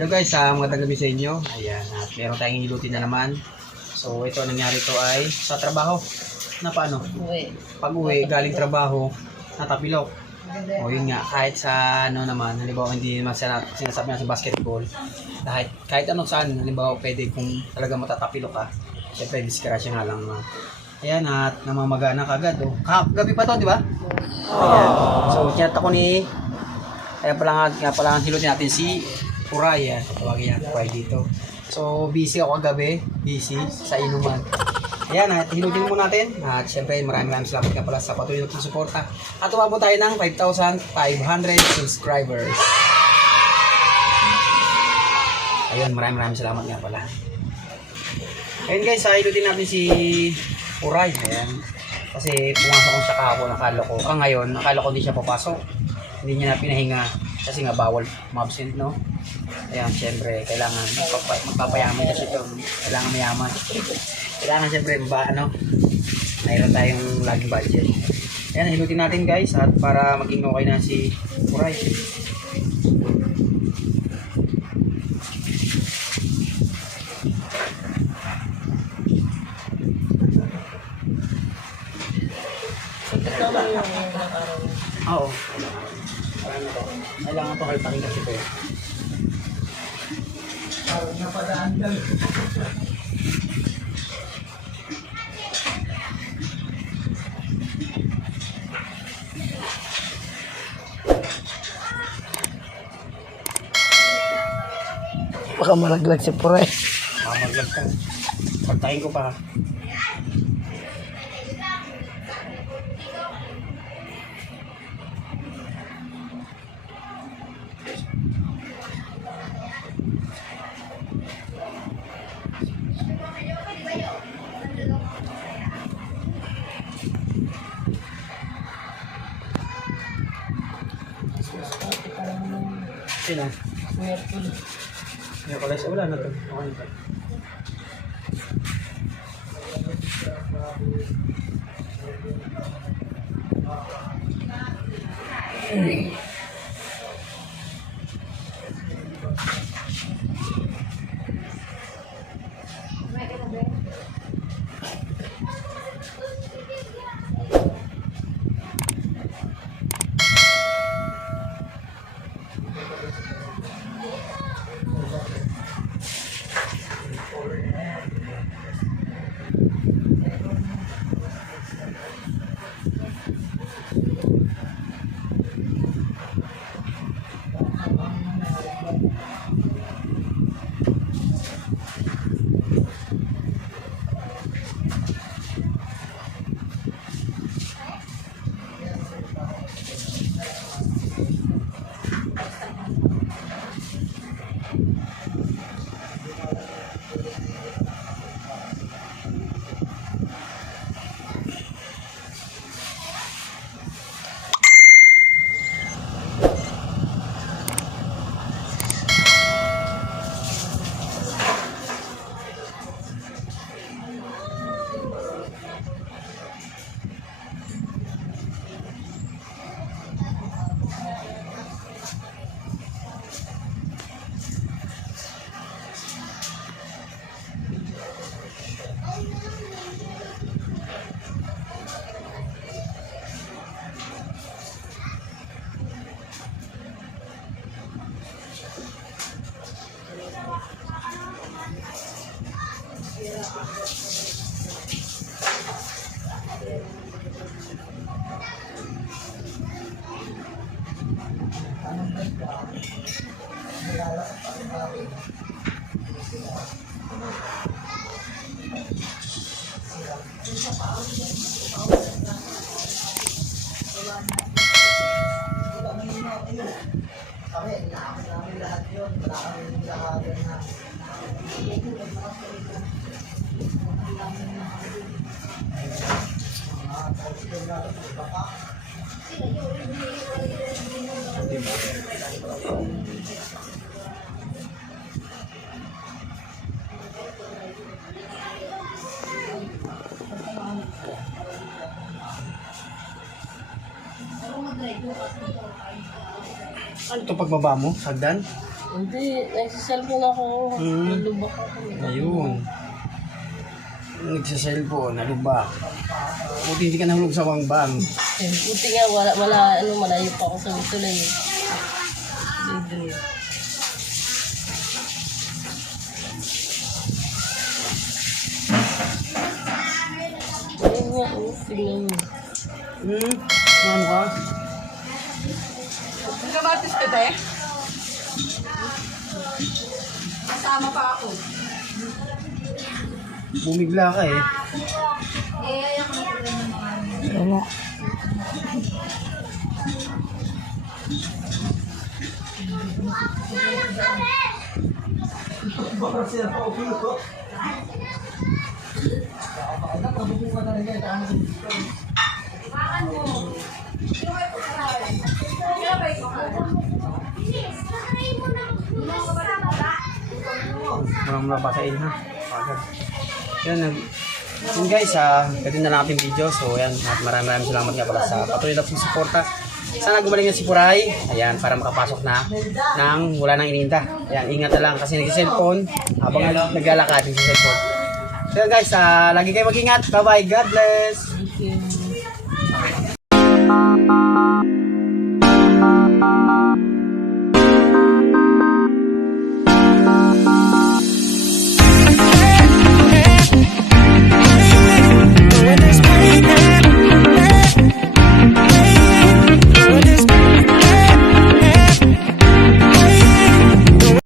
Hello guys, magandang gabi sa inyo. Ayan, at meron tayong hilutin na naman. So ito, nangyari to ay sa trabaho. Na paano? Pag uwi, galing trabaho, natapilok. O yun nga, kahit sa ano naman, halimbawa hindi naman sinasabi na sa basketball. Kahit anong saan, halimbawa pwede kung talaga matatapilok ka. Siyempre, disgrasya nga lang. Ayan, at namamagana kagad. Oh. Gabi pa to, di ba? Ayan. So, kinata ko ni... Kaya pala ang hilutin natin si Puray. Tawagin niya Puray dito. So, busy ako kagabi. Busy sa inuman. Ayan, at hilutin mo natin. At syempre, maraming salamat nga pala sa patuloy na suporta. At umabot tayo ng 5,500 subscribers. Ayun, maraming salamat nga pala. Ayun guys, hilutin natin si Puray. Ayan. Kasi pumasok ko sa kahapon, nakala ko. Ngayon, nakala ko hindi siya papasok. Hindi niya na pinahinga kasi nga bawal mabsent, no? Ayan, syempre, kailangan magpapayaman kasi ito. Kailangan mayaman. Kailangan syempre, mayroon tayong laging budget. Ayan, hilutin natin guys at para maging okay na si Puray. Oo. Kailangan pa halpakin kasi ito. Napadaan lang. Baka malaglag si Puray. Malaglag ka. Pagtayin ko pa. Sino? Miyerkules. Wala na to. Okay na to. Ano ito pagbaba mo? Sagdan? Hindi, nagsiselfon ako. Nalubak ako. Ayun. Nagsa-cellphone, nalubak. Buti hindi ka nahulog sa wangbang. Buti nga, malayo pa ako sa tulay. Libre. Ayun nga, tingnan mo. Ano ka? Nagabatis ka, te? Kasama pa ako. Bumigla ka eh. Wala. Marang mabasain ha. Agad. Yun guys, pwede na lang ating video. So yan, at maraming salamat nga pala sa patuloy na suporta. Sana gumaling na si Puray. Ayan, para makapasok na nang wala nang ininda. Ayan, ingat na lang kasi nag-cellphone habang naglalakad yung cellphone. So yan guys, lagi kayo mag-ingat. Bye bye, God bless. Thank you.